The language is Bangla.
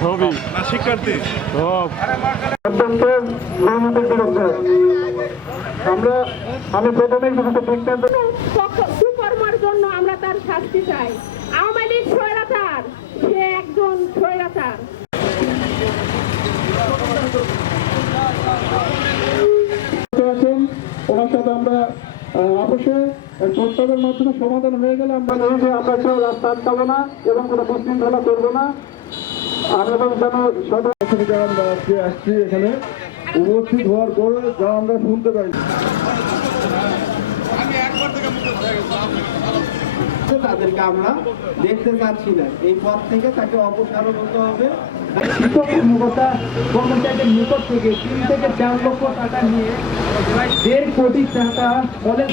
সবই না শিক্ষার্থী। সব। আমরা আমি প্রথমেই কিছু বিজ্ঞান সুকর্মার জন্য আমরা তার শাস্তি চাই। আওয়ামী লীগ স্বৈরাচার সে একজন স্বৈরাচার। ওনার সাথে আমরা আপোষে প্রস্তাবের মাধ্যমে সমাধান হয়ে গেলে আমরা এই যে আমরা কেউ রাস্তা আটকাবো না এবং কোনো বিশৃঙ্খলা করব না। এবং যেন আমরা এখানে উপস্থিত হওয়ার পরে যা আমরা শুনতে পাই তাদেরকে আমরা দেখতে চাচ্ছি না। এই পদ থেকে তাকে অপসারণ হতে হবে। কর্মচারীদের নিকট থেকে, তিন থেকে চার লক্ষ টাকা নিয়ে দেড় কোটি টাকা কলেজ